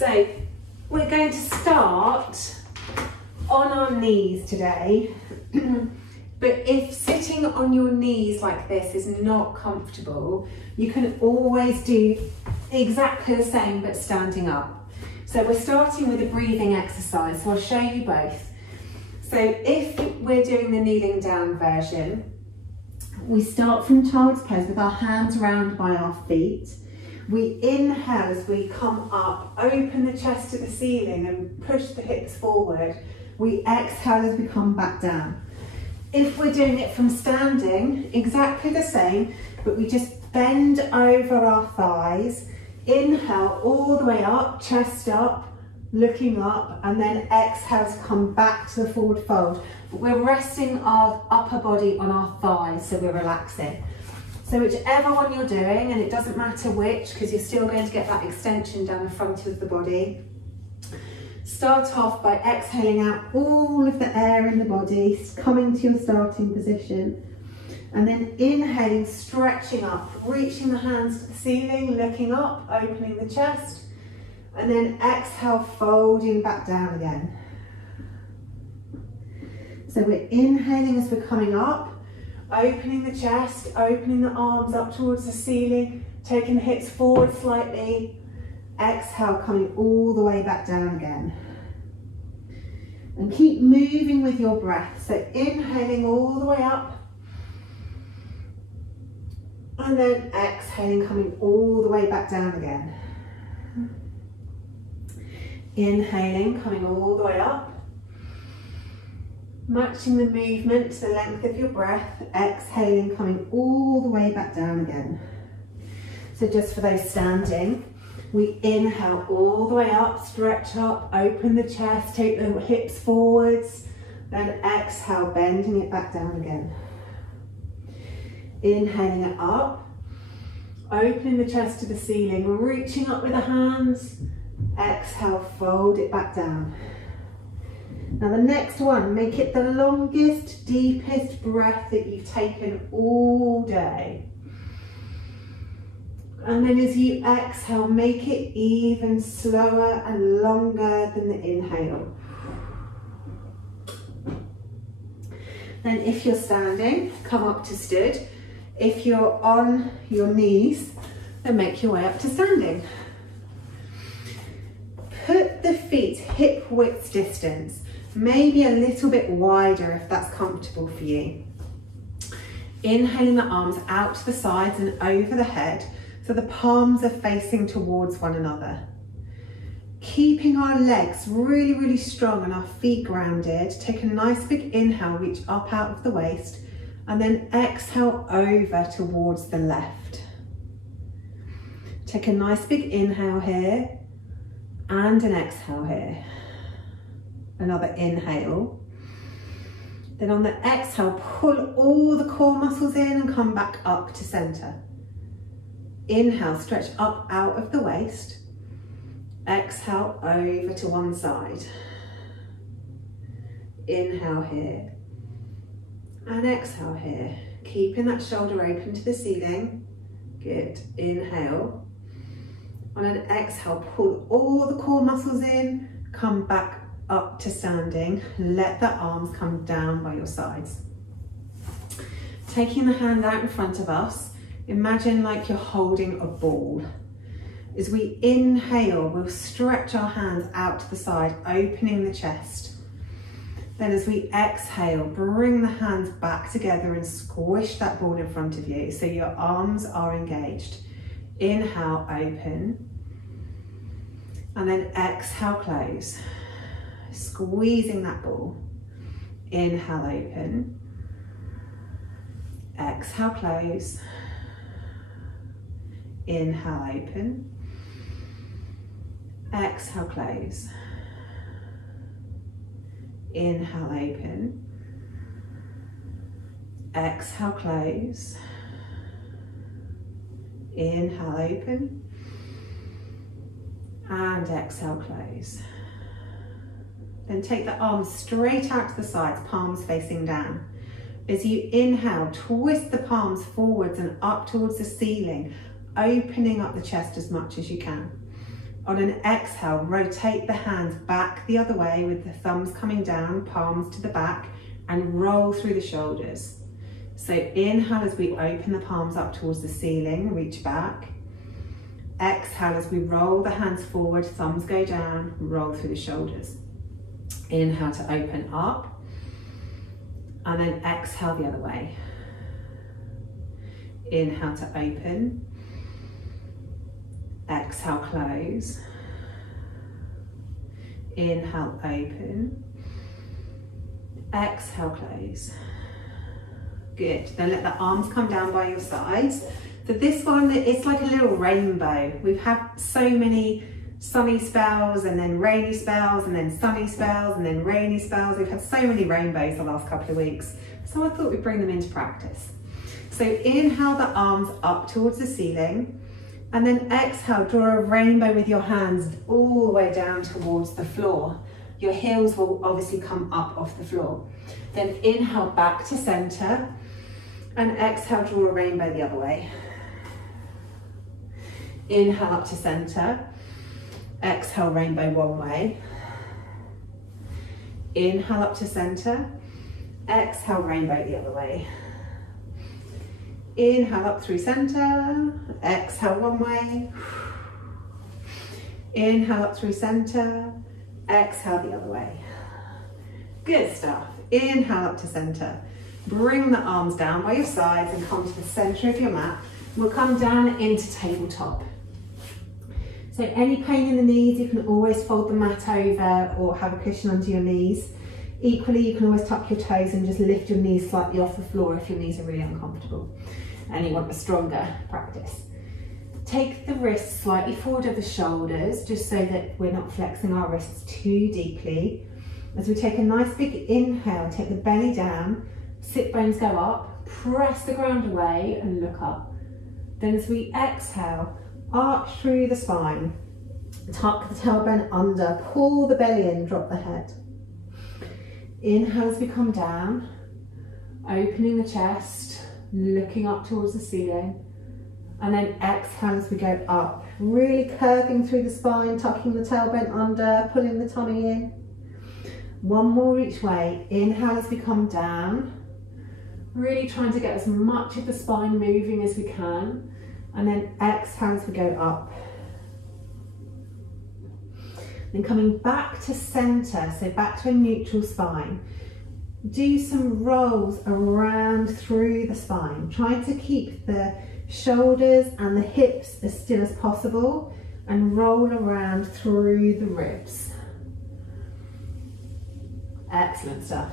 So we're going to start on our knees today. But if sitting on your knees like this is not comfortable, you can always do exactly the same but standing up. So we're starting with a breathing exercise, so I'll show you both. So if we're doing the kneeling down version, we start from child's pose with our hands round by our feet. We inhale as we come up, open the chest to the ceiling and push the hips forward. We exhale as we come back down. If we're doing it from standing, exactly the same, but we just bend over our thighs, inhale all the way up, chest up, looking up, and then exhale to come back to the forward fold. But we're resting our upper body on our thighs, so we're relaxing. So whichever one you're doing, and it doesn't matter which, because you're still going to get that extension down the front of the body. Start off by exhaling out all of the air in the body, coming to your starting position, and then inhaling, stretching up, reaching the hands to the ceiling, looking up, opening the chest, and then exhale, folding back down again. So we're inhaling as we're coming up, opening the chest, opening the arms up towards the ceiling, taking the hips forward slightly, exhale, coming all the way back down again. And keep moving with your breath. So inhaling all the way up, and then exhaling, coming all the way back down again. Inhaling, coming all the way up, matching the movement to the length of your breath, exhaling, coming all the way back down again. So just for those standing, we inhale all the way up, stretch up, open the chest, take the hips forwards, then exhale, bending it back down again. Inhaling it up, opening the chest to the ceiling, reaching up with the hands, exhale, fold it back down. Now the next one, make it the longest, deepest breath that you've taken all day. And then as you exhale, make it even slower and longer than the inhale. Then if you're standing, come up to stood. If you're on your knees, then make your way up to standing. Put the feet hip width distance, maybe a little bit wider if that's comfortable for you. Inhaling the arms out to the sides and over the head, so the palms are facing towards one another. Keeping our legs really, really strong and our feet grounded, take a nice big inhale, reach up out of the waist, and then exhale over towards the left. Take a nice big inhale here, and an exhale here. Another inhale. Then on the exhale, pull all the core muscles in and come back up to center. Inhale, stretch up out of the waist. Exhale, over to one side. Inhale here. And exhale here. Keeping that shoulder open to the ceiling. Good. Inhale. On an exhale, pull all the core muscles in. Come back up to standing. Let the arms come down by your sides. Taking the hand out in front of us. Imagine like you're holding a ball. As we inhale, we'll stretch our hands out to the side, opening the chest. Then as we exhale, bring the hands back together and squish that ball in front of you so your arms are engaged. Inhale, open. And then exhale, close. Squeezing that ball. Inhale, open. Exhale, close. Inhale, open. Exhale, close. Inhale, open. Exhale, close. Inhale, open. And exhale, close. Then take the arms straight out to the sides, palms facing down. As you inhale, twist the palms forwards and up towards the ceiling, opening up the chest as much as you can. On an exhale, rotate the hands back the other way with the thumbs coming down, palms to the back, and roll through the shoulders. So inhale as we open the palms up towards the ceiling, reach back. Exhale as we roll the hands forward, thumbs go down, roll through the shoulders. Inhale to open up, and then exhale the other way. Inhale to open. Exhale, close. Inhale, open. Exhale, close. Good. Then let the arms come down by your sides. For this one, it's like a little rainbow. We've had so many sunny spells and then rainy spells and then sunny spells and then rainy spells. We've had so many rainbows the last couple of weeks. So I thought we'd bring them into practice. So inhale the arms up towards the ceiling. And then exhale, draw a rainbow with your hands all the way down towards the floor. Your heels will obviously come up off the floor. Then inhale back to center, and exhale, draw a rainbow the other way. Inhale up to center, exhale, rainbow one way. Inhale up to center, exhale, rainbow the other way. Inhale up through center, exhale one way. Inhale up through center, exhale the other way. Good stuff. Inhale up to center. Bring the arms down by your sides and come to the center of your mat. We'll come down into tabletop. So any pain in the knees, you can always fold the mat over or have a cushion under your knees. Equally, you can always tuck your toes and just lift your knees slightly off the floor if your knees are really uncomfortable and you want a stronger practice. Take the wrists slightly forward of the shoulders, just so that we're not flexing our wrists too deeply. As we take a nice big inhale, take the belly down, sit bones go up, press the ground away and look up. Then as we exhale, arch through the spine, tuck the tailbone under, pull the belly in, drop the head. Inhale as we come down, opening the chest, looking up towards the ceiling, and then exhale as we go up, really curving through the spine, tucking the tailbone under, pulling the tummy in. One more each way. Inhale as we come down, really trying to get as much of the spine moving as we can, and then exhale as we go up. Then coming back to center, so back to a neutral spine. Do some rolls around through the spine, trying to keep the shoulders and the hips as still as possible and roll around through the ribs. Excellent stuff.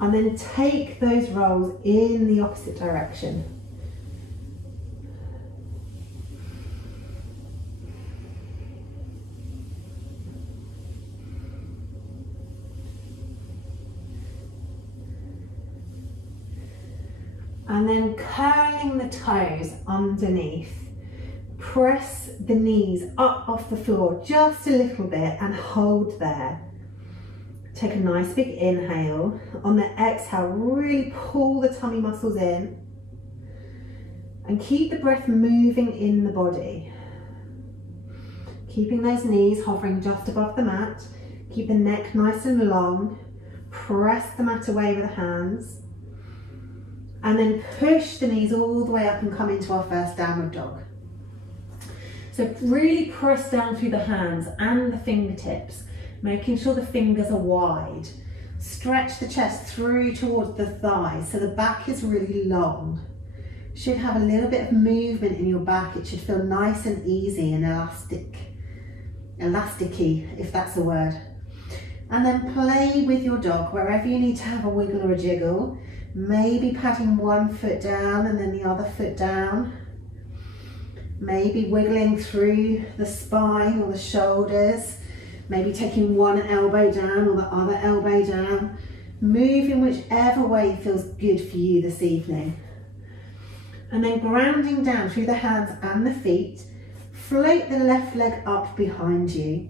And then take those rolls in the opposite direction. And then curling the toes underneath, press the knees up off the floor just a little bit and hold there. Take a nice big inhale. On the exhale, really pull the tummy muscles in and keep the breath moving in the body. Keeping those knees hovering just above the mat. Keep the neck nice and long. Press the mat away with the hands. And then push the knees all the way up and come into our first downward dog. So really press down through the hands and the fingertips, making sure the fingers are wide. Stretch the chest through towards the thighs so the back is really long. Should have a little bit of movement in your back. It should feel nice and easy and elasticy, if that's a word. And then play with your dog wherever you need to have a wiggle or a jiggle. Maybe patting one foot down and then the other foot down. Maybe wiggling through the spine or the shoulders. Maybe taking one elbow down or the other elbow down. Move in whichever way feels good for you this evening. And then grounding down through the hands and the feet. Float the left leg up behind you.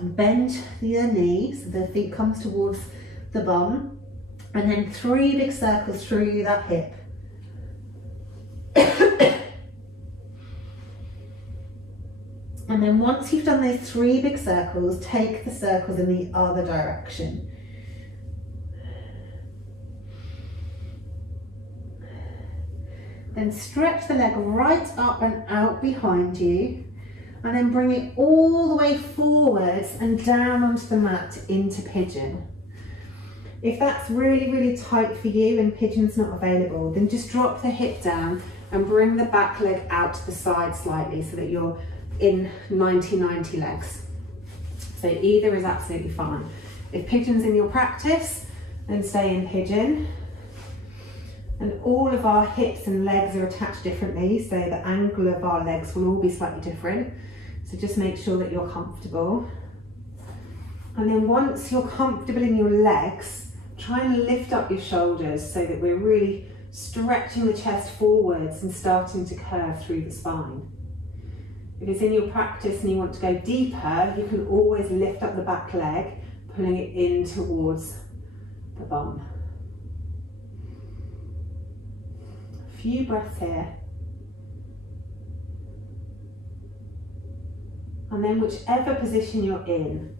Bend the knee so the feet comes towards the bum. And then 3 big circles through that hip. And then once you've done those 3 big circles, take the circles in the other direction. Then stretch the leg right up and out behind you, and then bring it all the way forwards and down onto the mat into pigeon. If that's really, really tight for you and pigeon's not available, then just drop the hip down and bring the back leg out to the side slightly so that you're in 90-90 legs. So either is absolutely fine. If pigeon's in your practice, then stay in pigeon. And all of our hips and legs are attached differently, so the angle of our legs will all be slightly different. So just make sure that you're comfortable. And then once you're comfortable in your legs, try and lift up your shoulders so that we're really stretching the chest forwards and starting to curve through the spine. If it's in your practice and you want to go deeper, you can always lift up the back leg, pulling it in towards the bum. A few breaths here. And then whichever position you're in,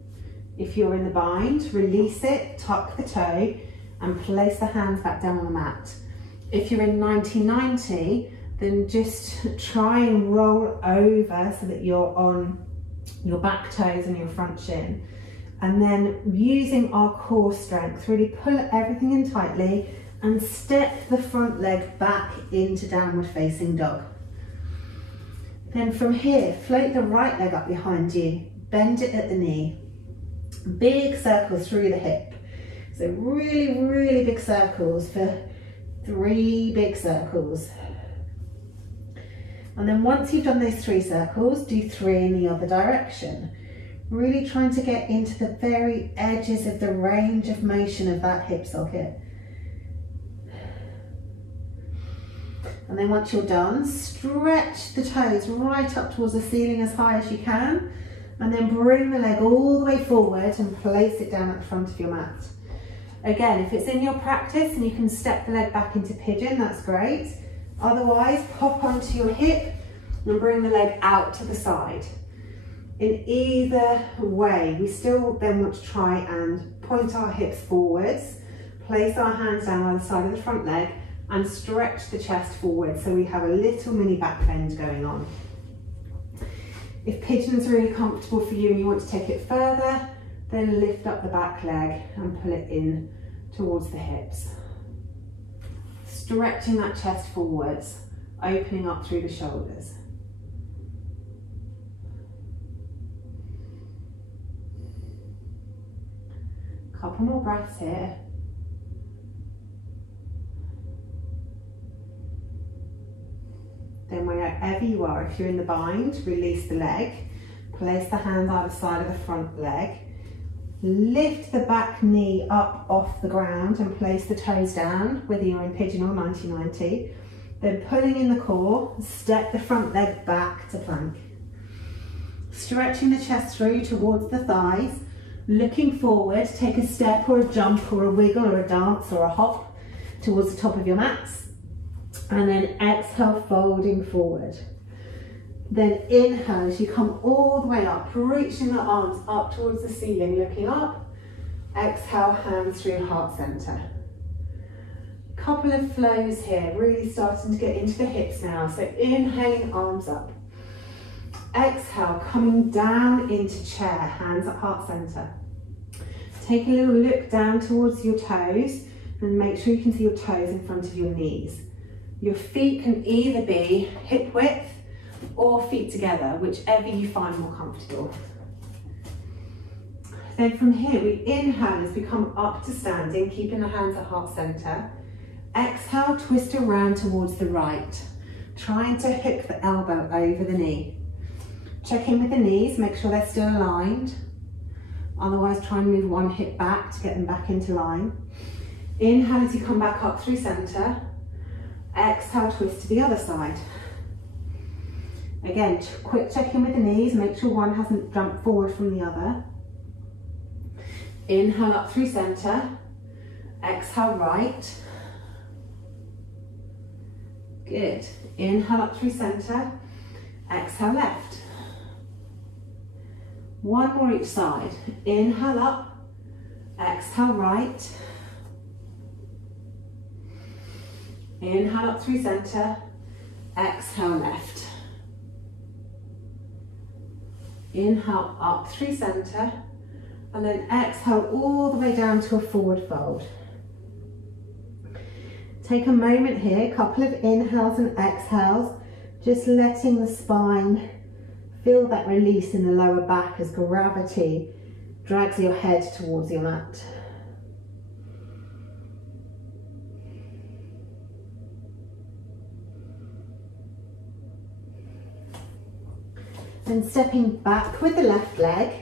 if you're in the bind, release it, tuck the toe, and place the hands back down on the mat. If you're in 90-90, then just try and roll over so that you're on your back toes and your front shin. And then using our core strength, really pull everything in tightly and step the front leg back into downward facing dog. Then from here, float the right leg up behind you, bend it at the knee. Big circles through the hip. So really, really big circles for 3 big circles. And then once you've done those 3 circles, do 3 in the other direction. Really trying to get into the very edges of the range of motion of that hip socket. And then once you're done, stretch the toes right up towards the ceiling as high as you can, and then bring the leg all the way forward and place it down at the front of your mat. Again, if it's in your practice and you can step the leg back into pigeon, that's great. Otherwise, pop onto your hip and bring the leg out to the side. In either way, we still then want to try and point our hips forwards, place our hands down on the side of the front leg, and stretch the chest forward so we have a little mini back bend going on. If pigeon's really comfortable for you and you want to take it further, then lift up the back leg and pull it in towards the hips. Stretching that chest forwards, opening up through the shoulders. Couple more breaths here. Then wherever you are, if you're in the bind, release the leg, place the hands either side of the front leg, lift the back knee up off the ground and place the toes down, whether you're in pigeon or 90-90. Then pulling in the core, step the front leg back to plank. Stretching the chest through towards the thighs, looking forward, take a step or a jump or a wiggle or a dance or a hop towards the top of your mats. And then exhale, folding forward. Then inhale as you come all the way up, reaching the arms up towards the ceiling, looking up. Exhale, hands through heart center. Couple of flows here, really starting to get into the hips now. So inhaling, arms up. Exhale, coming down into chair, hands at heart center. Take a little look down towards your toes and make sure you can see your toes in front of your knees. Your feet can either be hip width or feet together, whichever you find more comfortable. Then from here, we inhale as we come up to standing, keeping the hands at heart center. Exhale, twist around towards the right, trying to hook the elbow over the knee. Check in with the knees, make sure they're still aligned. Otherwise, try and move one hip back to get them back into line. Inhale as you come back up through center. Exhale, twist to the other side. Again, quick check in with the knees, make sure one hasn't jumped forward from the other. Inhale up through center. Exhale, right. Good. Inhale up through center. Exhale, left. One more each side. Inhale up, exhale right. Inhale up through center, exhale left. Inhale up through center, and then exhale all the way down to a forward fold. Take a moment here, a couple of inhales and exhales, just letting the spine feel that release in the lower back as gravity drags your head towards your mat. Then stepping back with the left leg,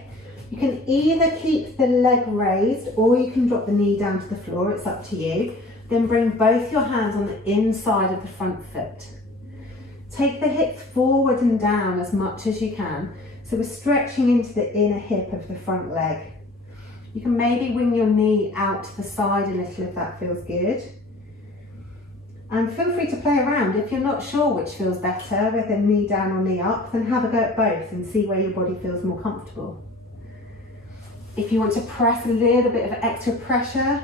you can either keep the leg raised or you can drop the knee down to the floor, it's up to you. Then bring both your hands on the inside of the front foot. Take the hips forward and down as much as you can. So we're stretching into the inner hip of the front leg. You can maybe wing your knee out to the side a little if that feels good. And feel free to play around. If you're not sure which feels better, whether knee down or knee up, then have a go at both and see where your body feels more comfortable. If you want to press a little bit of extra pressure,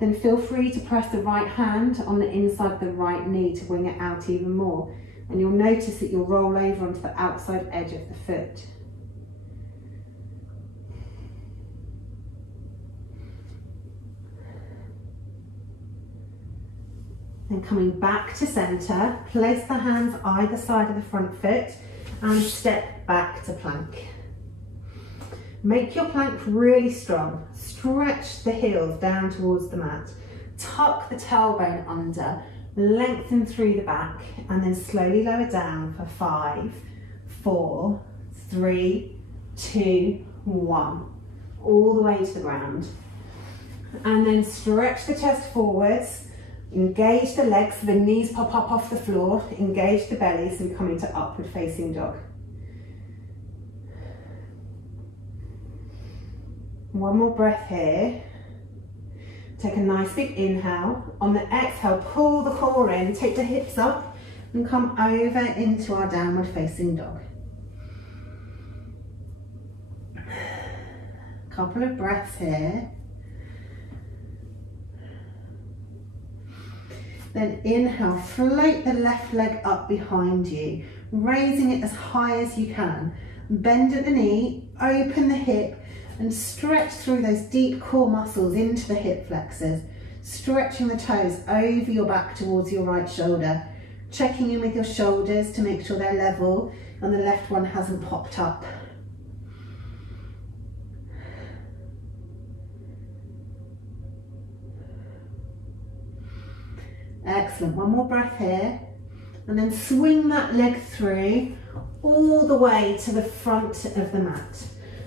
then feel free to press the right hand on the inside of the right knee to wing it out even more. And you'll notice that you'll roll over onto the outside edge of the foot. Then coming back to center, place the hands either side of the front foot and step back to plank. Make your plank really strong. Stretch the heels down towards the mat. Tuck the tailbone under, lengthen through the back, and then slowly lower down for 5, 4, 3, 2, 1. All the way to the ground. And then stretch the chest forwards. Engage the legs so the knees pop up off the floor. Engage the belly so we come into upward facing dog. One more breath here. Take a nice big inhale. On the exhale, pull the core in, take the hips up and come over into our downward facing dog. Couple of breaths here. Then inhale, float the left leg up behind you, raising it as high as you can. Bend at the knee, open the hip, and stretch through those deep core muscles into the hip flexors, stretching the toes over your back towards your right shoulder, checking in with your shoulders to make sure they're level and the left one hasn't popped up. Excellent, one more breath here, and then swing that leg through all the way to the front of the mat,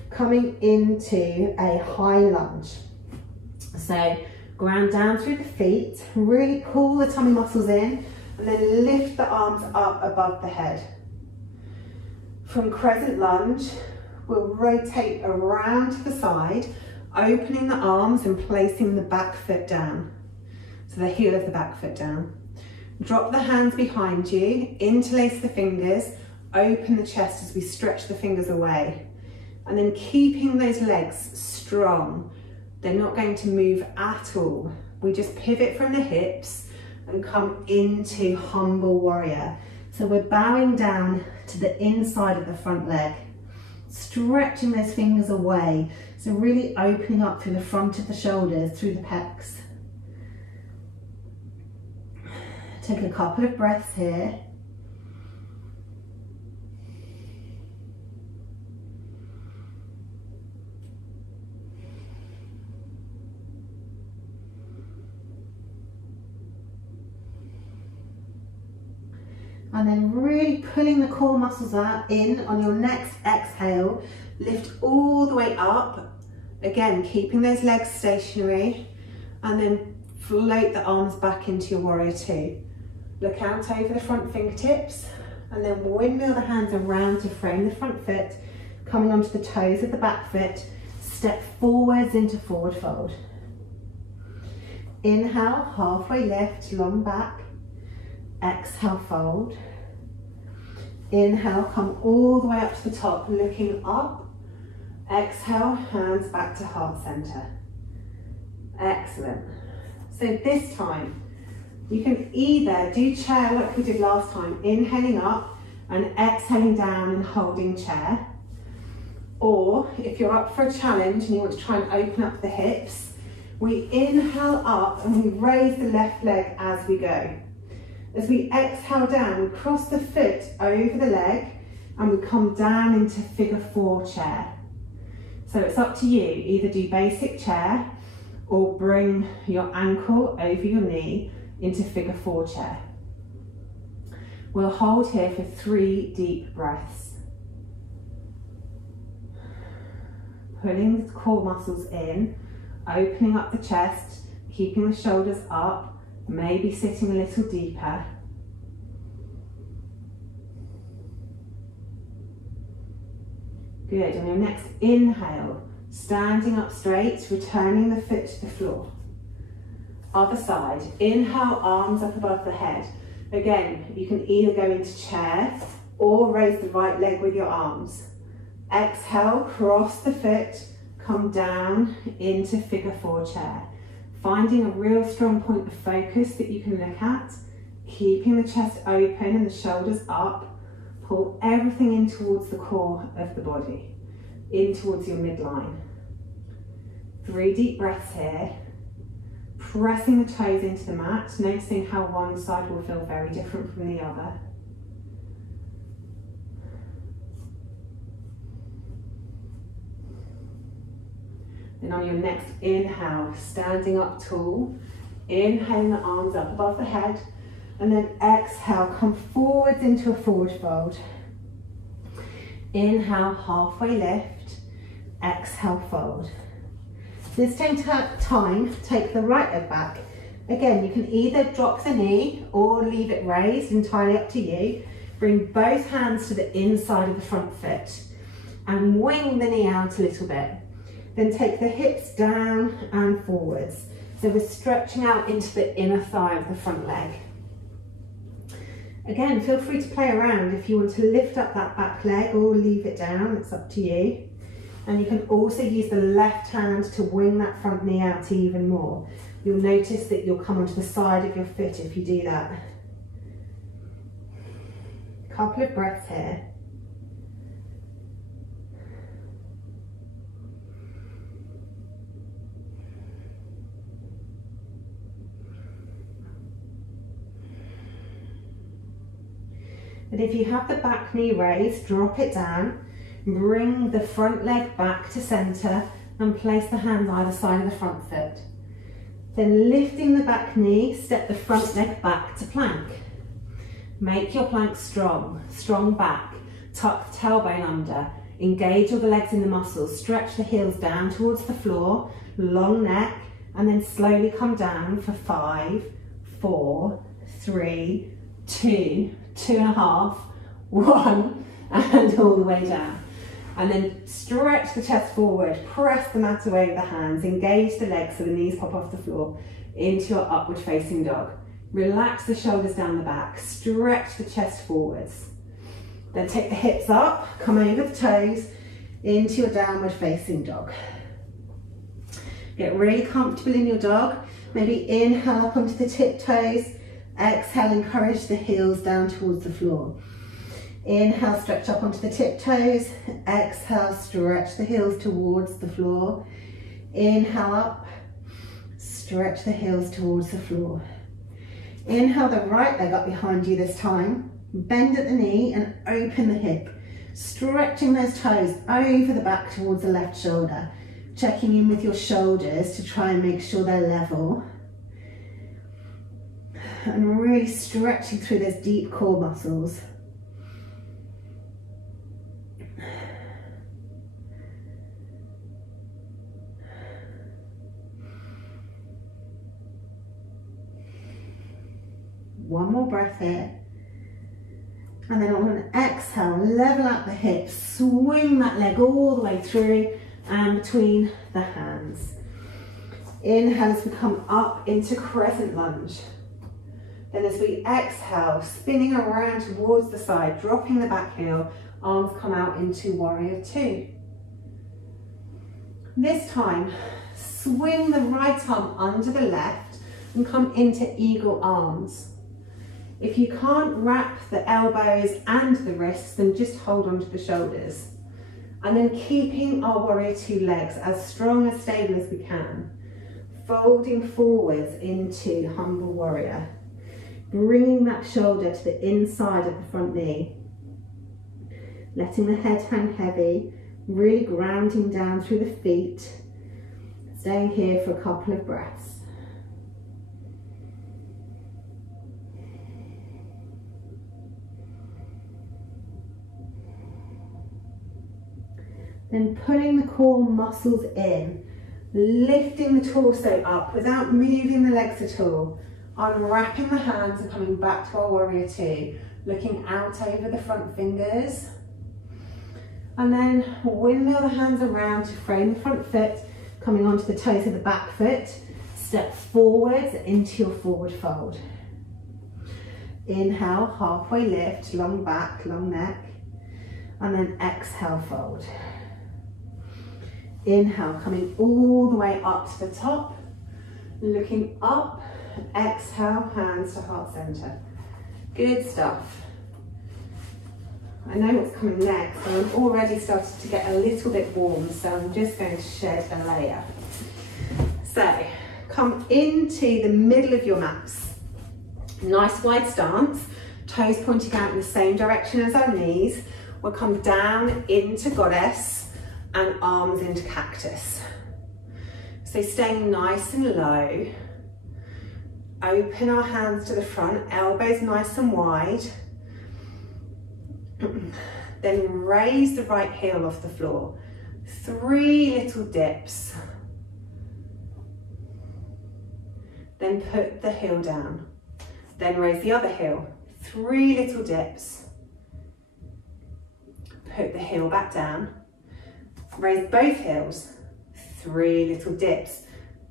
coming into a high lunge. So ground down through the feet, really pull the tummy muscles in, and then lift the arms up above the head. From crescent lunge, we'll rotate around to the side, opening the arms and placing the back foot down. So the heel of the back foot down. Drop the hands behind you, interlace the fingers, open the chest as we stretch the fingers away. And then keeping those legs strong. They're not going to move at all. We just pivot from the hips and come into humble warrior. So we're bowing down to the inside of the front leg, stretching those fingers away. So really opening up through the front of the shoulders, through the pecs. Take a couple of breaths here. And then really pulling the core muscles out in on your next exhale. Lift all the way up. Again, keeping those legs stationary. And then float the arms back into your warrior two. Look out over the front fingertips. And then windmill the hands around to frame the front foot. Coming onto the toes of the back foot. Step forwards into forward fold. Inhale, halfway lift, long back. Exhale, fold. Inhale, come all the way up to the top, looking up. Exhale, hands back to heart center. Excellent. So this time, you can either do chair like we did last time, inhaling up and exhaling down and holding chair. Or if you're up for a challenge and you want to try and open up the hips, we inhale up and we raise the left leg as we go. As we exhale down, we cross the foot over the leg and we come down into figure 4 chair. So it's up to you, either do basic chair or bring your ankle over your knee into figure 4 chair. We'll hold here for 3 deep breaths. Pulling the core muscles in, opening up the chest, keeping the shoulders up, maybe sitting a little deeper. Good, on your next inhale, standing up straight, returning the foot to the floor. Other side, inhale, arms up above the head. Again, you can either go into chair or raise the right leg with your arms. Exhale, cross the foot, come down into figure 4 chair. Finding a real strong point of focus that you can look at, keeping the chest open and the shoulders up. Pull everything in towards the core of the body, in towards your midline. 3 deep breaths here. Pressing the toes into the mat, noticing how one side will feel very different from the other. Then on your next inhale, standing up tall, inhaling the arms up above the head, and then exhale, come forwards into a forward fold. Inhale, halfway lift, exhale, fold. This same time, take the right leg back. Again, you can either drop the knee or leave it raised, entirely up to you. Bring both hands to the inside of the front foot and wing the knee out a little bit. Then take the hips down and forwards. So we're stretching out into the inner thigh of the front leg. Again, feel free to play around if you want to lift up that back leg or leave it down, it's up to you. And you can also use the left hand to wing that front knee out even more. You'll notice that you'll come onto the side of your foot if you do that. Couple of breaths here. And if you have the back knee raised, drop it down, bring the front leg back to centre and place the hands either side of the front foot. Then lifting the back knee, step the front leg back to plank. Make your plank strong, strong back, tuck the tailbone under, engage all the legs in the muscles, stretch the heels down towards the floor, long neck, and then slowly come down for 5, 4, 3, 2, 2.5, 1, and all the way down. And then stretch the chest forward, press the mat away with the hands, engage the legs so the knees pop off the floor into your upward facing dog. Relax the shoulders down the back, stretch the chest forwards. Then take the hips up, come over the toes into your downward facing dog. Get really comfortable in your dog. Maybe inhale up onto the tiptoes, exhale, encourage the heels down towards the floor. Inhale, stretch up onto the tiptoes. Exhale, stretch the heels towards the floor. Inhale up, stretch the heels towards the floor. Inhale the right leg up behind you this time. Bend at the knee and open the hip. Stretching those toes over the back towards the left shoulder. Checking in with your shoulders to try and make sure they're level. And really stretching through those deep core muscles. One more breath here. And then on an exhale, level out the hips, swing that leg all the way through and between the hands. Inhale as we come up into crescent lunge. Then as we exhale, spinning around towards the side, dropping the back heel, arms come out into warrior 2. This time, swing the right arm under the left and come into eagle arms. If you can't wrap the elbows and the wrists, then just hold on to the shoulders. And then keeping our warrior two legs as strong and stable as we can, folding forwards into humble warrior, bringing that shoulder to the inside of the front knee, letting the head hang heavy, really grounding down through the feet, staying here for a couple of breaths. Then pulling the core muscles in, lifting the torso up without moving the legs at all, unwrapping the hands and coming back to our warrior two, looking out over the front fingers. And then windmill the hands around to frame the front foot, coming onto the toes of the back foot, step forwards into your forward fold. Inhale, halfway lift, long back, long neck, and then exhale, fold. Inhale, coming all the way up to the top, looking up, exhale, hands to heart center. Good stuff. I know what's coming next, so I'm already starting to get a little bit warm, so I'm just going to shed a layer. So, come into the middle of your mats. Nice wide stance, toes pointing out in the same direction as our knees. We'll come down into goddess and arms into cactus. So staying nice and low. Open our hands to the front, elbows nice and wide. Then raise the right heel off the floor. 3 little dips. Then put the heel down. Then raise the other heel. 3 little dips. Put the heel back down. Raise both heels. 3 little dips.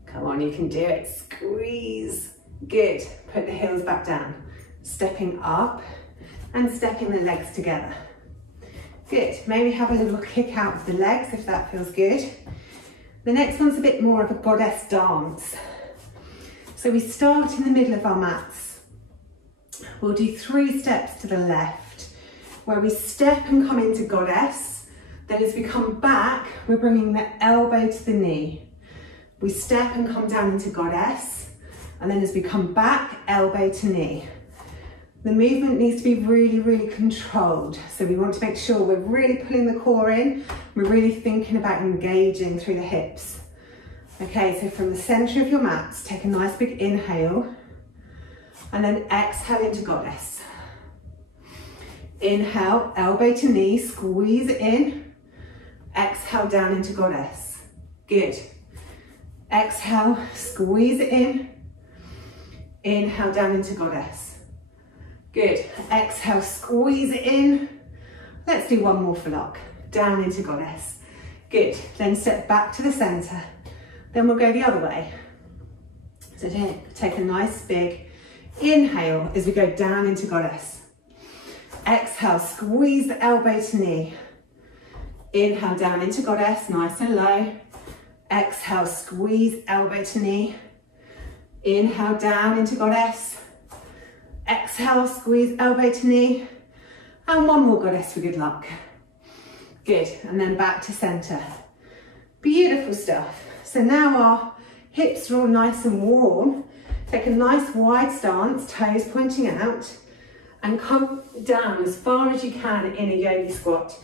Come on, you can do it. Squeeze. Good. Put the heels back down. Stepping up and stepping the legs together. Good. Maybe have a little kick out of the legs if that feels good. The next one's a bit more of a goddess dance. So we start in the middle of our mats. We'll do 3 steps to the left, where we step and come into goddess. Then as we come back, we're bringing the elbow to the knee. We step and come down into goddess. And then as we come back, elbow to knee. The movement needs to be really, really controlled. So we want to make sure we're really pulling the core in. We're really thinking about engaging through the hips. Okay, so from the center of your mats, take a nice big inhale. And then exhale into goddess. Inhale, elbow to knee, squeeze it in. Exhale down into goddess. Good. Exhale, squeeze it in. Inhale down into goddess. Good. Exhale, squeeze it in. Let's do one more for luck. Down into goddess. Good. Then step back to the center. Then we'll go the other way. So take a nice big inhale as we go down into goddess. Exhale, squeeze the elbow to knee. Inhale down into goddess, nice and low. Exhale, squeeze elbow to knee. Inhale down into goddess. Exhale, squeeze elbow to knee. And one more goddess for good luck. Good, and then back to center. Beautiful stuff. So now our hips are all nice and warm. Take a nice wide stance, toes pointing out, and come down as far as you can in a yogi squat.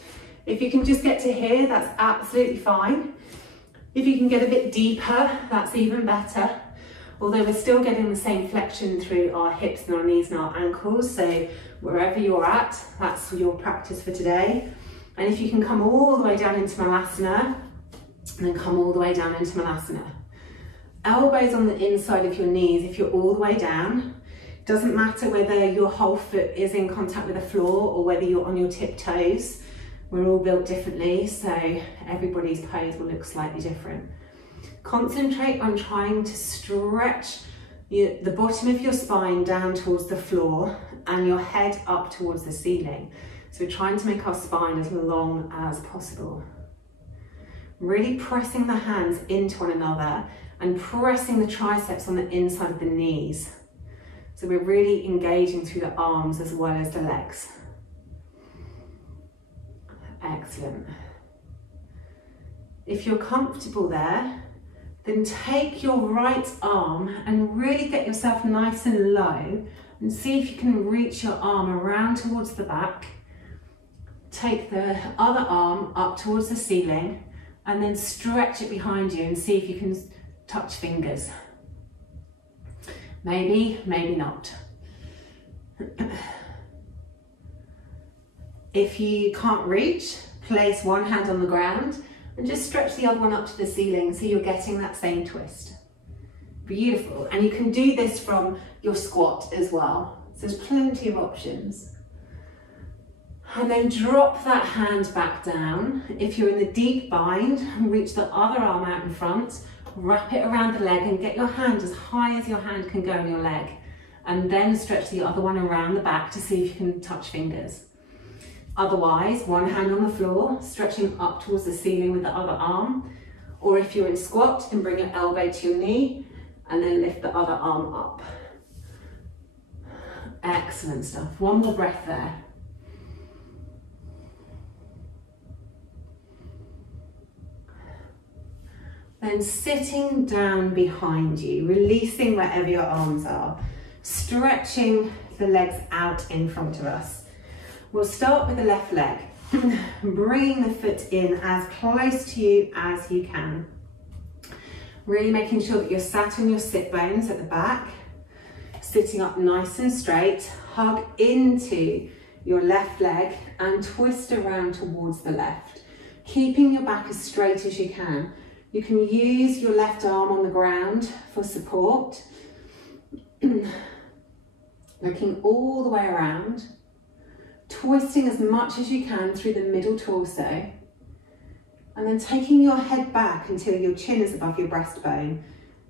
If you can just get to here, that's absolutely fine. If you can get a bit deeper, that's even better. Although we're still getting the same flexion through our hips and our knees and our ankles, so wherever you're at, that's your practice for today. And if you can come all the way down into Malasana, and then come all the way down into Malasana. Elbows on the inside of your knees if you're all the way down. Doesn't matter whether your whole foot is in contact with the floor or whether you're on your tiptoes. We're all built differently, so everybody's pose will look slightly different. Concentrate on trying to stretch the bottom of your spine down towards the floor and your head up towards the ceiling. So we're trying to make our spine as long as possible. Really pressing the hands into one another and pressing the triceps on the inside of the knees. So we're really engaging through the arms as well as the legs. Excellent. If you're comfortable there, then take your right arm and really get yourself nice and low and see if you can reach your arm around towards the back. Take the other arm up towards the ceiling and then stretch it behind you and see if you can touch fingers. Maybe, maybe not. If you can't reach, place one hand on the ground and just stretch the other one up to the ceiling so you're getting that same twist. Beautiful. And you can do this from your squat as well. So there's plenty of options. And then drop that hand back down. If you're in the deep bind, reach the other arm out in front, wrap it around the leg and get your hand as high as your hand can go on your leg. And then stretch the other one around the back to see if you can touch fingers. Otherwise, one hand on the floor, stretching up towards the ceiling with the other arm. Or if you're in squat, then bring your elbow to your knee and then lift the other arm up. Excellent stuff. One more breath there. Then sitting down behind you, releasing wherever your arms are, stretching the legs out in front of us. We'll start with the left leg, bringing the foot in as close to you as you can. Really making sure that you're sat on your sit bones at the back, sitting up nice and straight, hug into your left leg and twist around towards the left, keeping your back as straight as you can. You can use your left arm on the ground for support, looking all the way around, twisting as much as you can through the middle torso, and then taking your head back until your chin is above your breastbone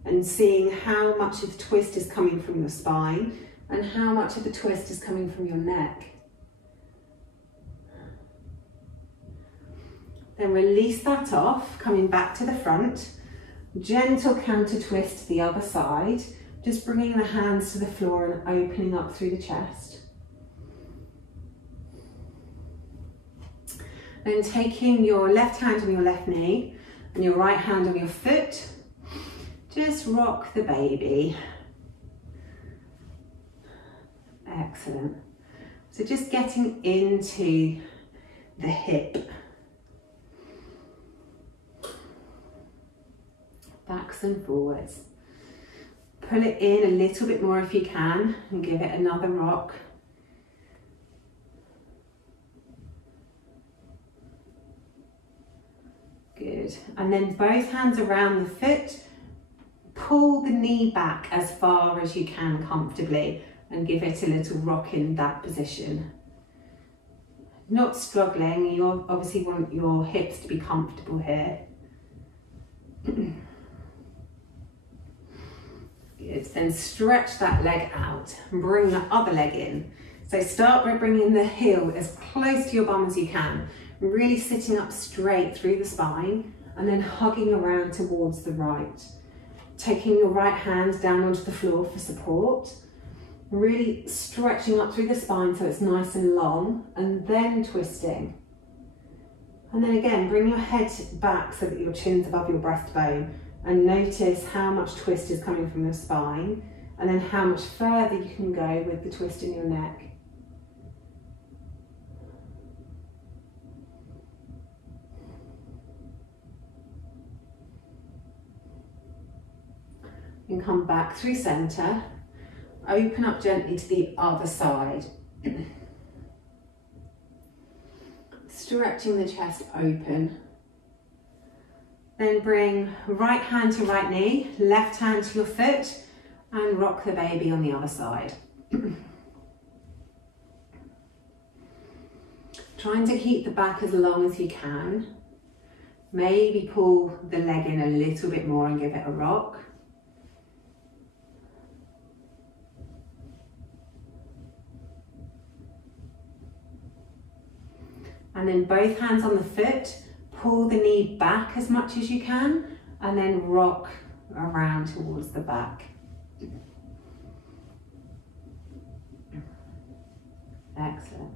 and seeing how much of the twist is coming from your spine and how much of the twist is coming from your neck. Then release that off, coming back to the front, gentle counter twist to the other side, just bringing the hands to the floor and opening up through the chest. Then taking your left hand on your left knee and your right hand on your foot, just rock the baby. Excellent. So just getting into the hip. Backs and forwards. Pull it in a little bit more if you can and give it another rock. Good. And then both hands around the foot. Pull the knee back as far as you can comfortably and give it a little rock in that position. Not struggling, you obviously want your hips to be comfortable here. Good. Then stretch that leg out and bring the other leg in. So start by bringing the heel as close to your bum as you can. Really sitting up straight through the spine and then hugging around towards the right. Taking your right hand down onto the floor for support. Really stretching up through the spine so it's nice and long and then twisting. And then again, bring your head back so that your chin's above your breastbone and notice how much twist is coming from your spine and then how much further you can go with the twist in your neck. And come back through center, open up gently to the other side. Stretching the chest open. Then bring right hand to right knee, left hand to your foot and rock the baby on the other side. Trying to keep the back as long as you can. Maybe pull the leg in a little bit more and give it a rock. And then both hands on the foot, pull the knee back as much as you can and then rock around towards the back. Excellent.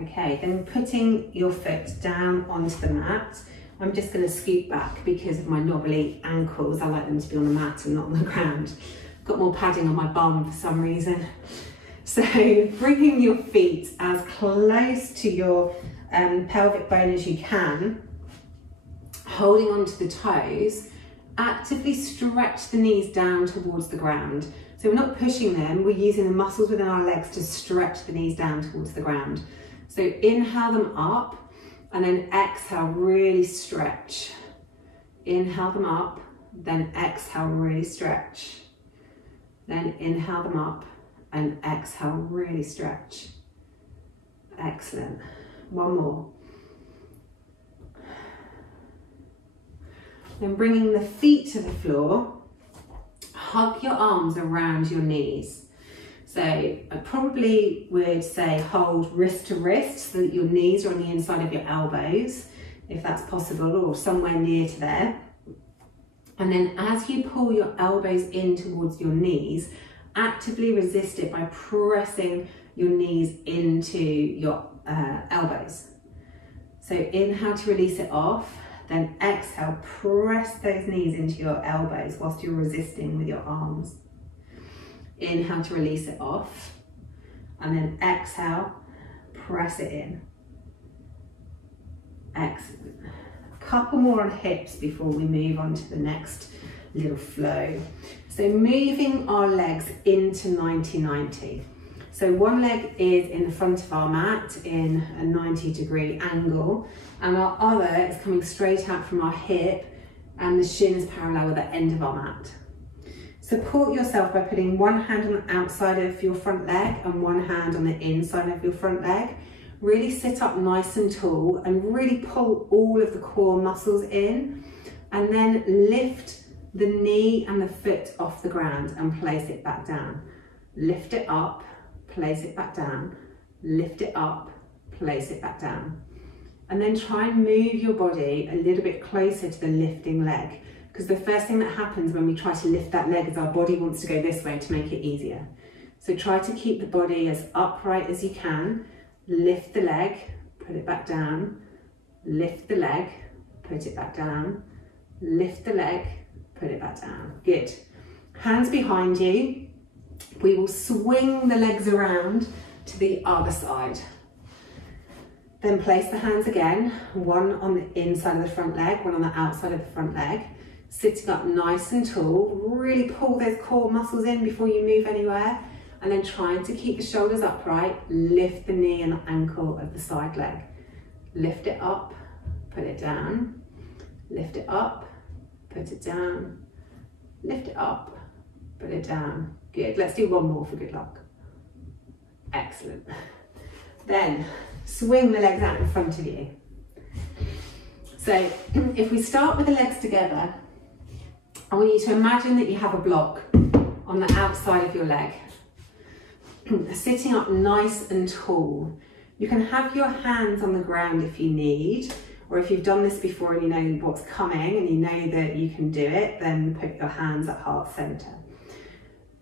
Okay, then putting your foot down onto the mat. I'm just going to scoot back because of my knobbly ankles. I like them to be on the mat and not on the ground. I've got more padding on my bum for some reason. So bringing your feet as close to your pelvic bone as you can, holding onto the toes, actively stretch the knees down towards the ground. So we're not pushing them, we're using the muscles within our legs to stretch the knees down towards the ground. So inhale them up and then exhale, really stretch. Inhale them up, then exhale, really stretch. Then inhale them up and exhale, really stretch. Excellent. One more. Then bringing the feet to the floor, hug your arms around your knees. So I probably would say hold wrist to wrist so that your knees are on the inside of your elbows, if that's possible, or somewhere near to there. And then as you pull your elbows in towards your knees, actively resist it by pressing your knees into your elbows. So inhale to release it off, then exhale, press those knees into your elbows whilst you're resisting with your arms. Inhale to release it off, and then exhale, press it in. Excellent. A couple more on hips before we move on to the next little flow. So moving our legs into 90-90. So one leg is in the front of our mat in a 90-degree angle, and our other is coming straight out from our hip, and the shin is parallel with the end of our mat. Support yourself by putting one hand on the outside of your front leg and one hand on the inside of your front leg. Really sit up nice and tall and really pull all of the core muscles in, and then lift the knee and the foot off the ground and place it back down. Lift it up, place it back down, lift it up, place it back down. And then try and move your body a little bit closer to the lifting leg, because the first thing that happens when we try to lift that leg is our body wants to go this way to make it easier. So try to keep the body as upright as you can. Lift the leg, put it back down, lift the leg, put it back down, lift the leg, put it back down. Good. Hands behind you. We will swing the legs around to the other side. Then place the hands again, one on the inside of the front leg, one on the outside of the front leg. Sitting up nice and tall, really pull those core muscles in before you move anywhere, and then trying to keep the shoulders upright, lift the knee and the ankle of the side leg. Lift it up, put it down, lift it up, put it down, lift it up, put it down. Good, let's do one more for good luck. Excellent. Then swing the legs out in front of you. So if we start with the legs together, I want you to imagine that you have a block on the outside of your leg, sitting up nice and tall. You can have your hands on the ground if you need, or if you've done this before and you know what's coming and you know that you can do it, then put your hands at heart center.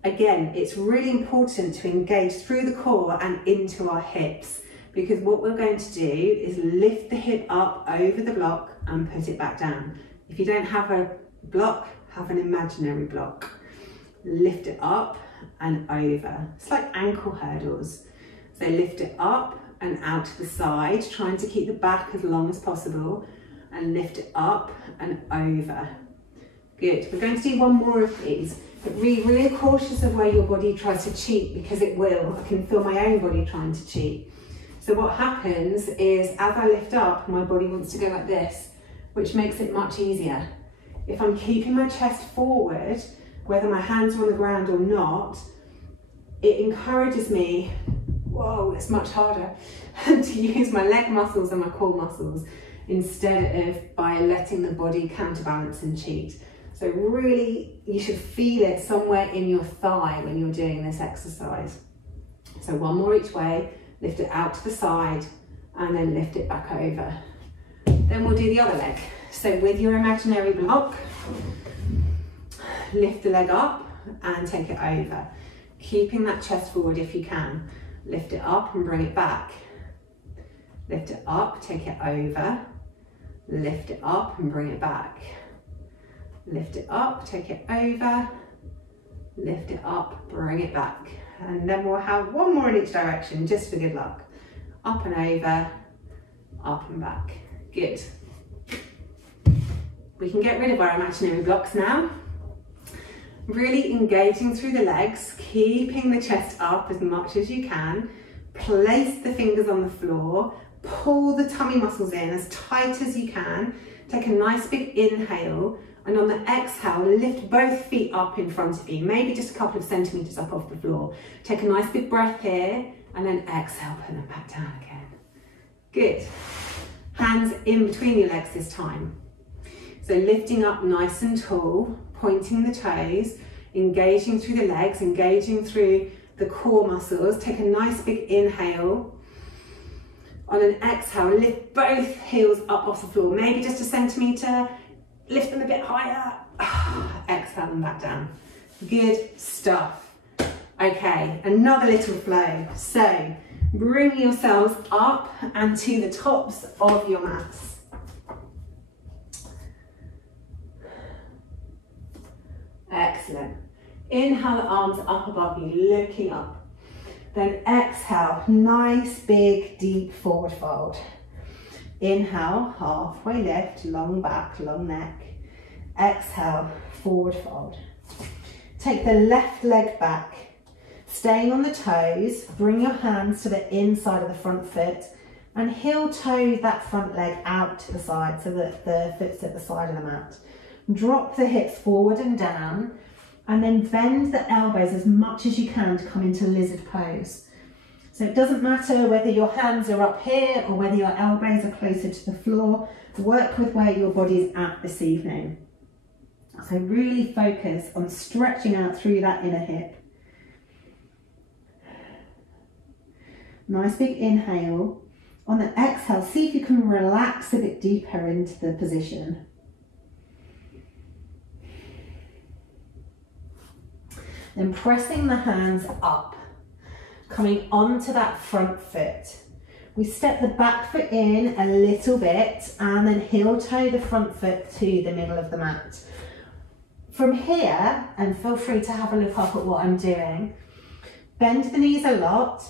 Again, it's really important to engage through the core and into our hips, because what we're going to do is lift the hip up over the block and put it back down. If you don't have a block, have an imaginary block. Lift it up and over. It's like ankle hurdles. So lift it up and out to the side, trying to keep the back as long as possible, and lift it up and over. Good. We're going to do one more of these, but be really cautious of where your body tries to cheat, because it will. I can feel my own body trying to cheat. So what happens is, as I lift up, my body wants to go like this, which makes it much easier. If I'm keeping my chest forward, whether my hands are on the ground or not, it encourages me, whoa, it's much harder, to use my leg muscles and my core muscles instead of by letting the body counterbalance and cheat. So really, you should feel it somewhere in your thigh when you're doing this exercise. So one more each way, lift it out to the side and then lift it back over. Then we'll do the other leg. So with your imaginary block, lift the leg up and take it over. Keeping that chest forward if you can. Lift it up and bring it back. Lift it up, take it over. Lift it up and bring it back. Lift it up, take it over. Lift it up, bring it back. And then we'll have one more in each direction, just for good luck. Up and over, up and back. Good. We can get rid of our imaginary blocks now. Really engaging through the legs, keeping the chest up as much as you can. Place the fingers on the floor, pull the tummy muscles in as tight as you can. Take a nice big inhale, and on the exhale, lift both feet up in front of you, maybe just a couple of centimetres up off the floor. Take a nice big breath here, and then exhale, put them back down again. Good. Hands in between your legs this time. So lifting up nice and tall, pointing the toes, engaging through the legs, engaging through the core muscles. Take a nice big inhale. On an exhale, lift both heels up off the floor, maybe just a centimetre. Lift them a bit higher. Exhale them back down. Good stuff. Okay, another little flow. So bring yourselves up and to the tops of your mats. Excellent. Inhale the arms up above you, looking up. Then exhale, nice, big, deep forward fold. Inhale, halfway lift, long back, long neck. Exhale, forward fold. Take the left leg back. Staying on the toes, bring your hands to the inside of the front foot and heel toe that front leg out to the side so that the foot's at the side of the mat. Drop the hips forward and down, and then bend the elbows as much as you can to come into lizard pose. So it doesn't matter whether your hands are up here or whether your elbows are closer to the floor. Work with where your body is at this evening. So really focus on stretching out through that inner hip. Nice big inhale. On the exhale, see if you can relax a bit deeper into the position. Then pressing the hands up, coming onto that front foot. We step the back foot in a little bit and then heel toe the front foot to the middle of the mat. From here, and feel free to have a look up at what I'm doing, bend the knees a lot,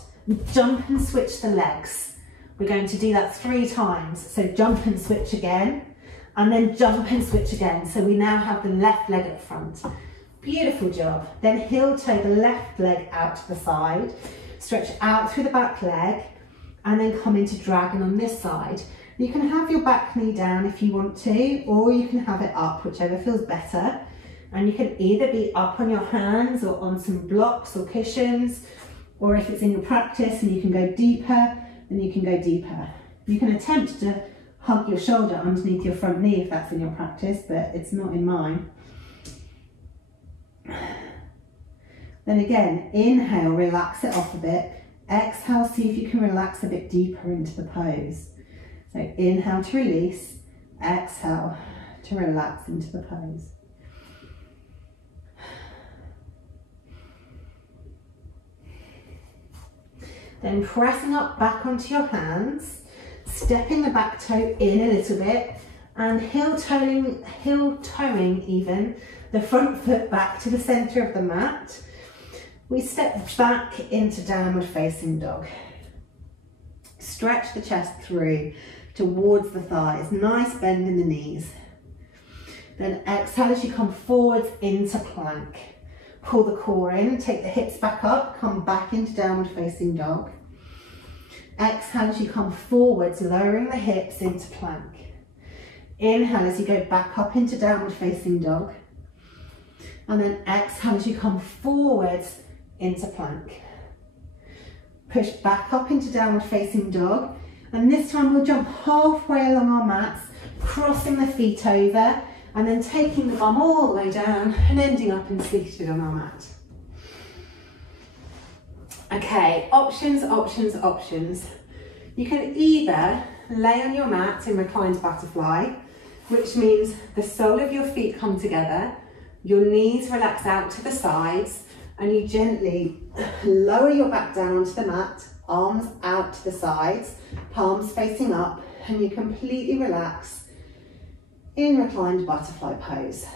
jump and switch the legs. We're going to do that 3 times. So jump and switch again, and then jump and switch again. So we now have the left leg at the front. Beautiful job. Then heel toe the left leg out to the side, stretch out through the back leg, and then come into dragon on this side. You can have your back knee down if you want to, or you can have it up, whichever feels better. And you can either be up on your hands or on some blocks or cushions, or if it's in your practice and you can go deeper, then you can go deeper. You can attempt to hug your shoulder underneath your front knee if that's in your practice, but it's not in mine. Then again, inhale, relax it off a bit. Exhale, see if you can relax a bit deeper into the pose. So inhale to release, exhale to relax into the pose. Then pressing up back onto your hands, stepping the back toe in a little bit and heel toeing even the front foot back to the center of the mat. We step back into downward facing dog. Stretch the chest through towards the thighs, nice bend in the knees. Then exhale as you come forwards into plank. Pull the core in, take the hips back up, come back into downward facing dog. Exhale as you come forwards, lowering the hips into plank. Inhale as you go back up into downward facing dog. And then exhale as you come forwards into plank. Push back up into downward facing dog. And this time we'll jump halfway along our mats, crossing the feet over, and then taking the bum all the way down and ending up and seated on our mat. Okay, options, options, options. You can either lay on your mat in reclined butterfly, which means the sole of your feet come together, your knees relax out to the sides, and you gently lower your back down onto the mat, arms out to the sides, palms facing up, and you completely relax in reclined butterfly pose.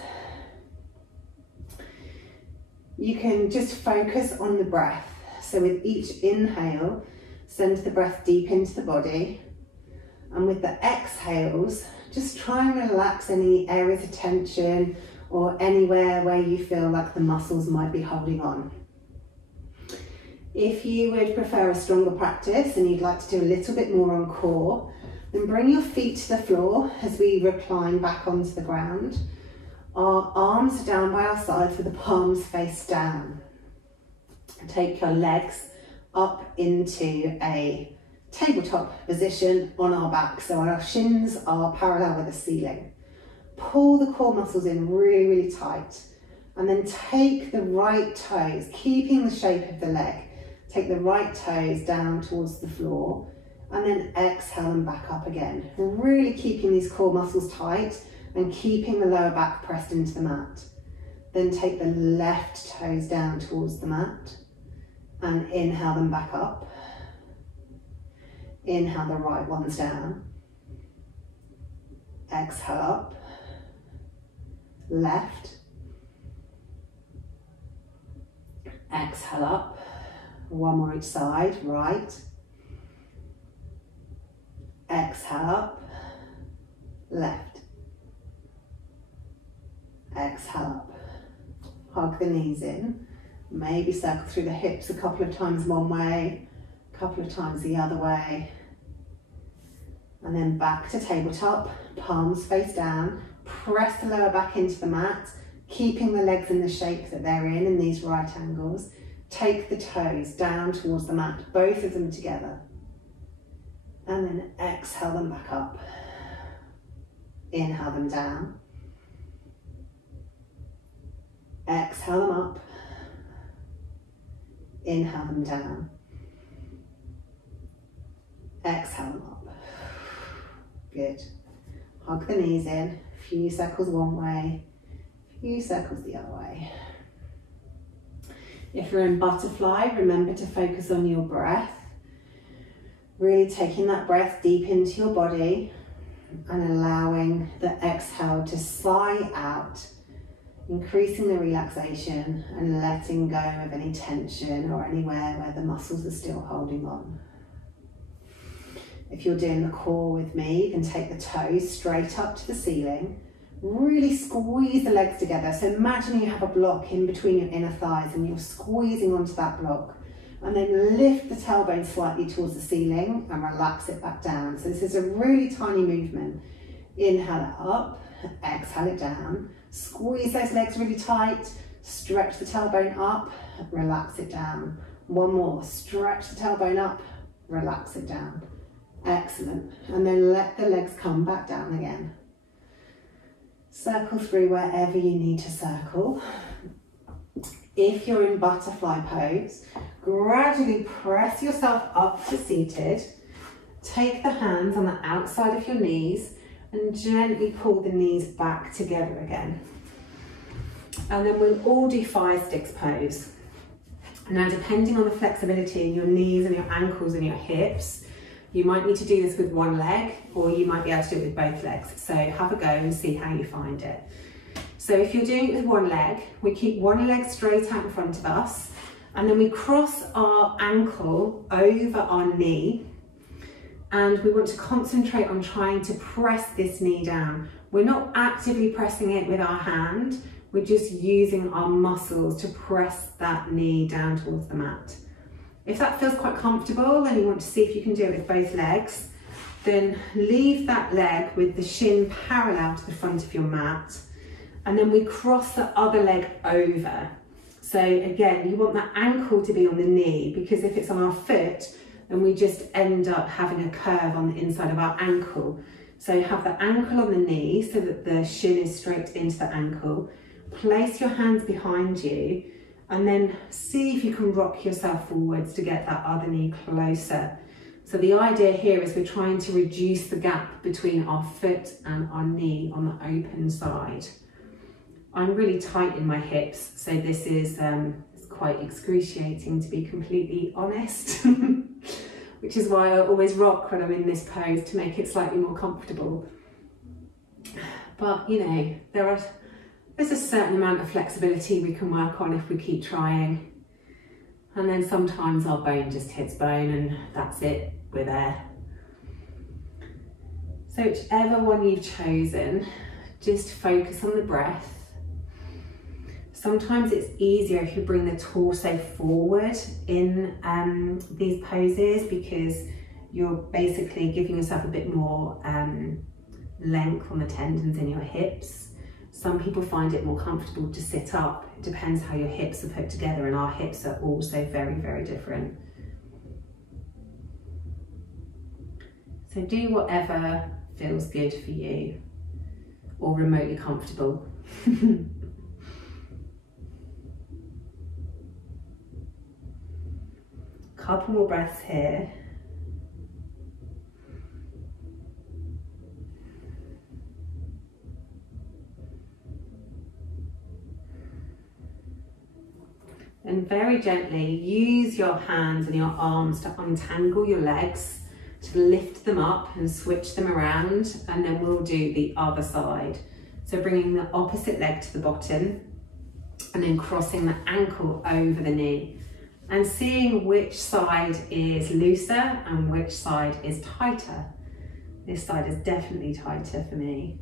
You can just focus on the breath. So with each inhale, send the breath deep into the body. And with the exhales, just try and relax any areas of tension or anywhere where you feel like the muscles might be holding on. If you would prefer a stronger practice and you'd like to do a little bit more on core, then bring your feet to the floor as we recline back onto the ground. Our arms are down by our sides with the palms face down. Take your legs up into a tabletop position on our back, so our shins are parallel with the ceiling. Pull the core muscles in really, really tight, and then take the right toes, keeping the shape of the leg, take the right toes down towards the floor, and then exhale them back up again. Really keeping these core muscles tight and keeping the lower back pressed into the mat. Then take the left toes down towards the mat and inhale them back up. Inhale the right ones down. Exhale up. Left. Exhale up. One more each side. Right. Exhale up. Left. Exhale up. Hug the knees in. Maybe circle through the hips a couple of times one way, a couple of times the other way. And then back to tabletop, palms face down. Press the lower back into the mat, keeping the legs in the shape that they're in these right angles. Take the toes down towards the mat, both of them together. And then exhale them back up. Inhale them down. Exhale them up. Inhale them down. Exhale them up. Good. Hug the knees in. A few circles one way, a few circles the other way. If you're in butterfly, remember to focus on your breath. Really taking that breath deep into your body and allowing the exhale to sigh out, increasing the relaxation and letting go of any tension or anywhere where the muscles are still holding on. If you're doing the core with me, you can take the toes straight up to the ceiling. Really squeeze the legs together. So imagine you have a block in between your inner thighs and you're squeezing onto that block. And then lift the tailbone slightly towards the ceiling and relax it back down. So this is a really tiny movement. Inhale it up, exhale it down. Squeeze those legs really tight. Stretch the tailbone up, relax it down. One more, stretch the tailbone up, relax it down. Excellent. And then let the legs come back down again. Circle through wherever you need to circle. If you're in butterfly pose, gradually press yourself up to seated. Take the hands on the outside of your knees and gently pull the knees back together again. And then we'll all do fire sticks pose. Now, depending on the flexibility in your knees and your ankles and your hips, you might need to do this with one leg, or you might be able to do it with both legs. So have a go and see how you find it. So if you're doing it with one leg, we keep one leg straight out in front of us, and then we cross our ankle over our knee, and we want to concentrate on trying to press this knee down. We're not actively pressing it with our hand, we're just using our muscles to press that knee down towards the mat. If that feels quite comfortable and you want to see if you can do it with both legs, then leave that leg with the shin parallel to the front of your mat, and then we cross the other leg over. So again, you want that ankle to be on the knee, because if it's on our foot, then we just end up having a curve on the inside of our ankle. So have the ankle on the knee so that the shin is straight into the ankle. Place your hands behind you, and then see if you can rock yourself forwards to get that other knee closer So the idea here is we're trying to reduce the gap between our foot and our knee on the open side. I'm really tight in my hips, so this is it's quite excruciating, to be completely honest, which is why I always rock when I'm in this pose, to make it slightly more comfortable. But you know, there's a certain amount of flexibility we can work on if we keep trying. And then sometimes our bone just hits bone and that's it, we're there. So whichever one you've chosen, just focus on the breath. Sometimes it's easier if you bring the torso forward in these poses, because you're basically giving yourself a bit more length on the tendons in your hips. Some people find it more comfortable to sit up. It depends how your hips are put together, and our hips are also very, very different. So do whatever feels good for you, or remotely comfortable. Couple more breaths here. And very gently use your hands and your arms to untangle your legs, to lift them up and switch them around, and then we'll do the other side. So bringing the opposite leg to the bottom and then crossing the ankle over the knee, and seeing which side is looser and which side is tighter. This side is definitely tighter for me.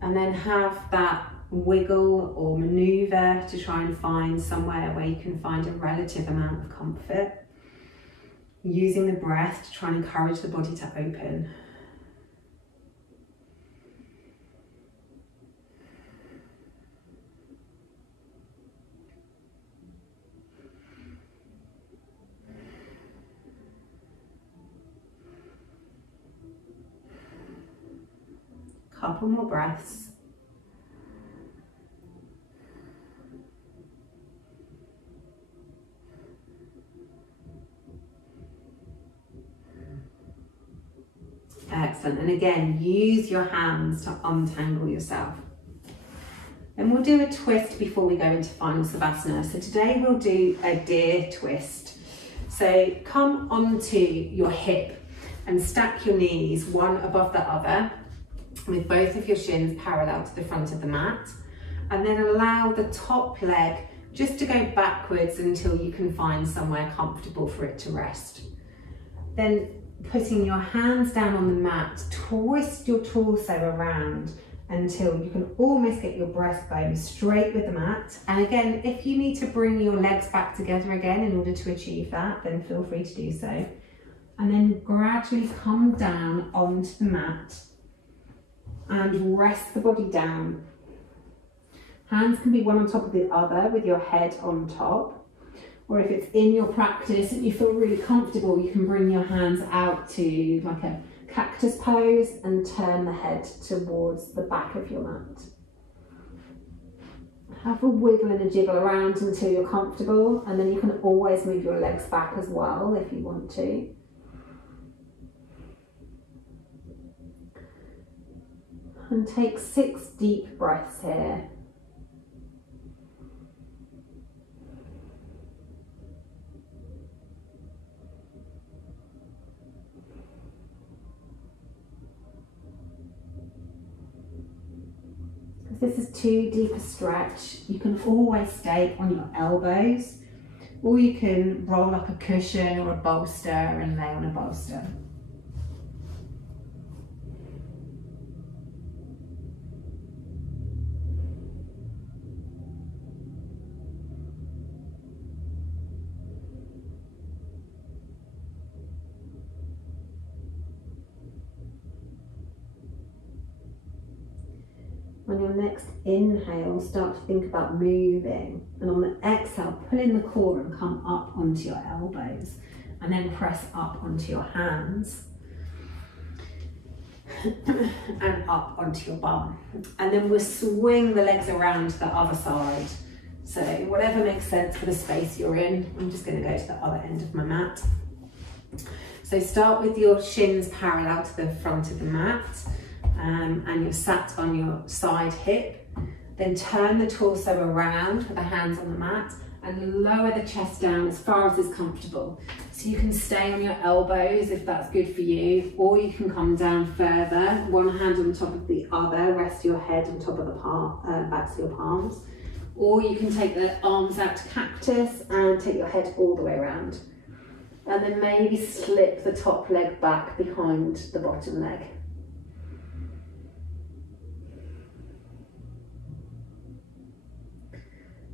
And then have that wiggle or maneuver to try and find somewhere where you can find a relative amount of comfort, using the breath to try and encourage the body to open. Couple more breaths. Excellent. And again, use your hands to untangle yourself. And we'll do a twist before we go into final Savasana. So today we'll do a deer twist. So come onto your hip and stack your knees one above the other, with both of your shins parallel to the front of the mat, and then allow the top leg just to go backwards until you can find somewhere comfortable for it to rest. Then putting your hands down on the mat, twist your torso around until you can almost get your breastbone straight with the mat. And again, if you need to bring your legs back together again in order to achieve that, then feel free to do so. And then gradually come down onto the mat and rest the body down. Hands can be one on top of the other with your head on top, or if it's in your practice and you feel really comfortable, you can bring your hands out to like a cactus pose and turn the head towards the back of your mat. Have a wiggle and a jiggle around until you're comfortable, and then you can always move your legs back as well if you want to. And take 6 deep breaths here. If this is too deep a stretch, you can always stay on your elbows, or you can roll up a cushion or a bolster and lay on a bolster. On your next inhale, start to think about moving, and on the exhale, pull in the core and come up onto your elbows, and then press up onto your hands and up onto your bum. And then we'll swing the legs around to the other side. So whatever makes sense for the space you're in. I'm just going to go to the other end of my mat. So start with your shins parallel to the front of the mat, and you're sat on your side hip. Then turn the torso around with the hands on the mat and lower the chest down as far as is comfortable. So you can stay on your elbows if that's good for you, or you can come down further, one hand on top of the other, rest your head on top of the backs of your palms. Or you can take the arms out to cactus and take your head all the way around. And then maybe slip the top leg back behind the bottom leg.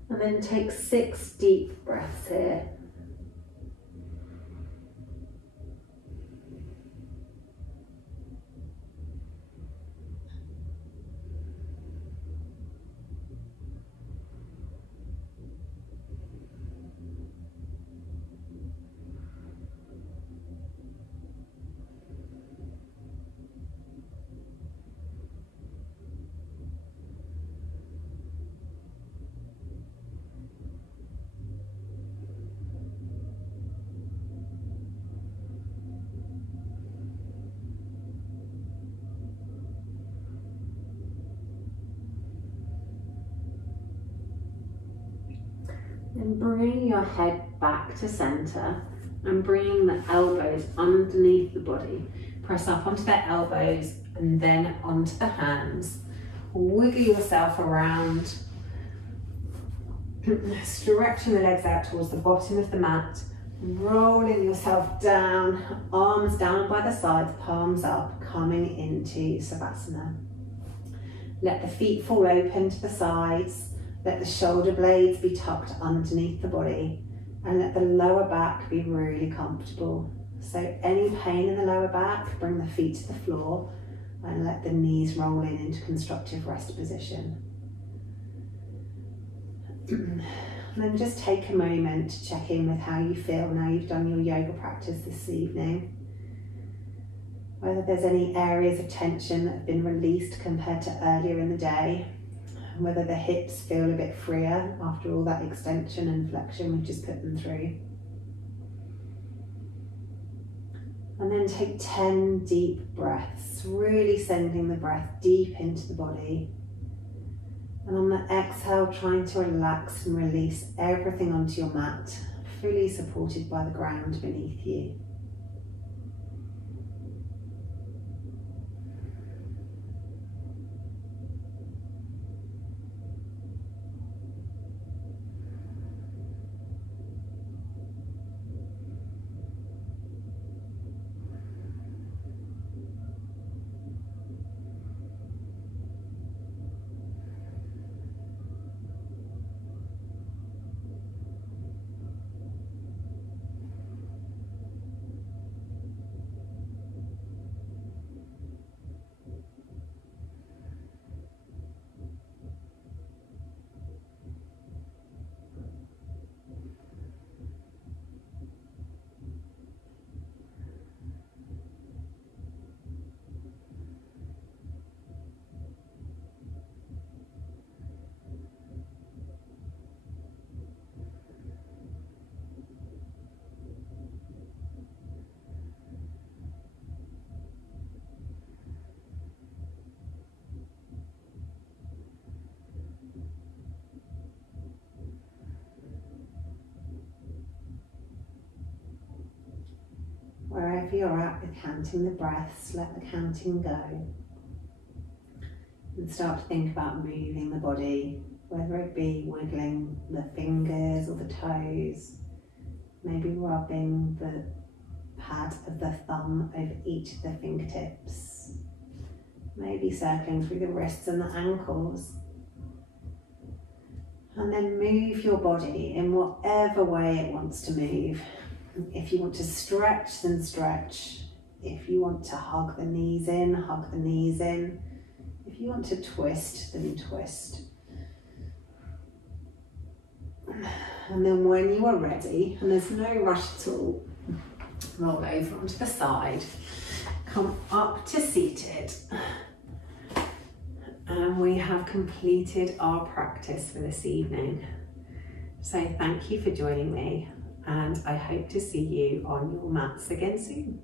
And then take 6 deep breaths here. Then bring your head back to centre and bring the elbows underneath the body. Press up onto the elbows and then onto the hands. Wiggle yourself around, stretching the legs out towards the bottom of the mat, rolling yourself down, arms down by the sides, palms up, coming into Savasana. Let the feet fall open to the sides. Let the shoulder blades be tucked underneath the body, and let the lower back be really comfortable. So any pain in the lower back, bring the feet to the floor and let the knees roll in into constructive rest position. And then just take a moment to check in with how you feel now you've done your yoga practice this evening. Whether there's any areas of tension that have been released compared to earlier in the day. Whether the hips feel a bit freer after all that extension and flexion we've just put them through. And then take 10 deep breaths, really sending the breath deep into the body. And on the exhale, trying to relax and release everything onto your mat, fully supported by the ground beneath you. Wherever you're at with counting the breaths, let the counting go. And start to think about moving the body, whether it be wiggling the fingers or the toes, maybe rubbing the pad of the thumb over each of the fingertips, maybe circling through the wrists and the ankles. And then move your body in whatever way it wants to move. If you want to stretch, then stretch. If you want to hug the knees in, hug the knees in. If you want to twist, then twist. And then when you are ready, and there's no rush at all, roll over onto the side, come up to seated. And we have completed our practice for this evening. So thank you for joining me. and I hope to see you on your mats again soon.